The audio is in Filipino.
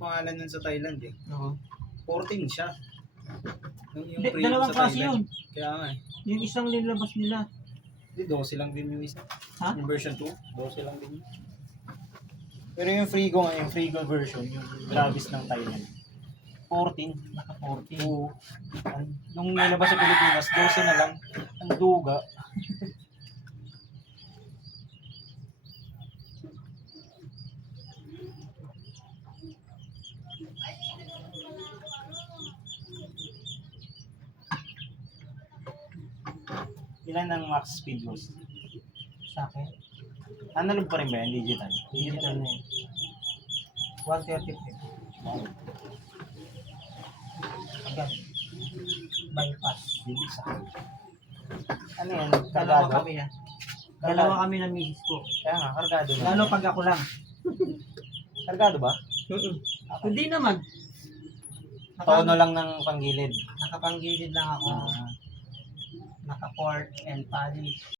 pangalan nun sa Thailand eh. Oo. 14 siya. Yung Hindi, premium dalawang sa klase Thailand. yun. Kaya nga eh. Yung isang nilabas nila. Hindi, 12 lang din yung isa. Ha? Yung version 2, 12 lang din yun. Pero yung Frigo nga, yung Frigo version, yung Gravis ng Thailand. 14. Naka 14. Oo. Nung nilabas sa Pilipinas, 12 na lang. Ang duga. Ilan ang max speed loss? Sa akin. Analog pa rin ba yan? Digital? Digital na yun. 133. Wow. Agad. Bypass. Bilis ah. Ano yan? Dalawa Kargado? kami ha. Dalawa kami ng misis ko. Kaya nga, kargado na. Lalo pag ako lang. Kargado ba? Hindi naman. Tono lang ng panggilid. Nakapanggilid lang ako. Ah. Naka-port and polish.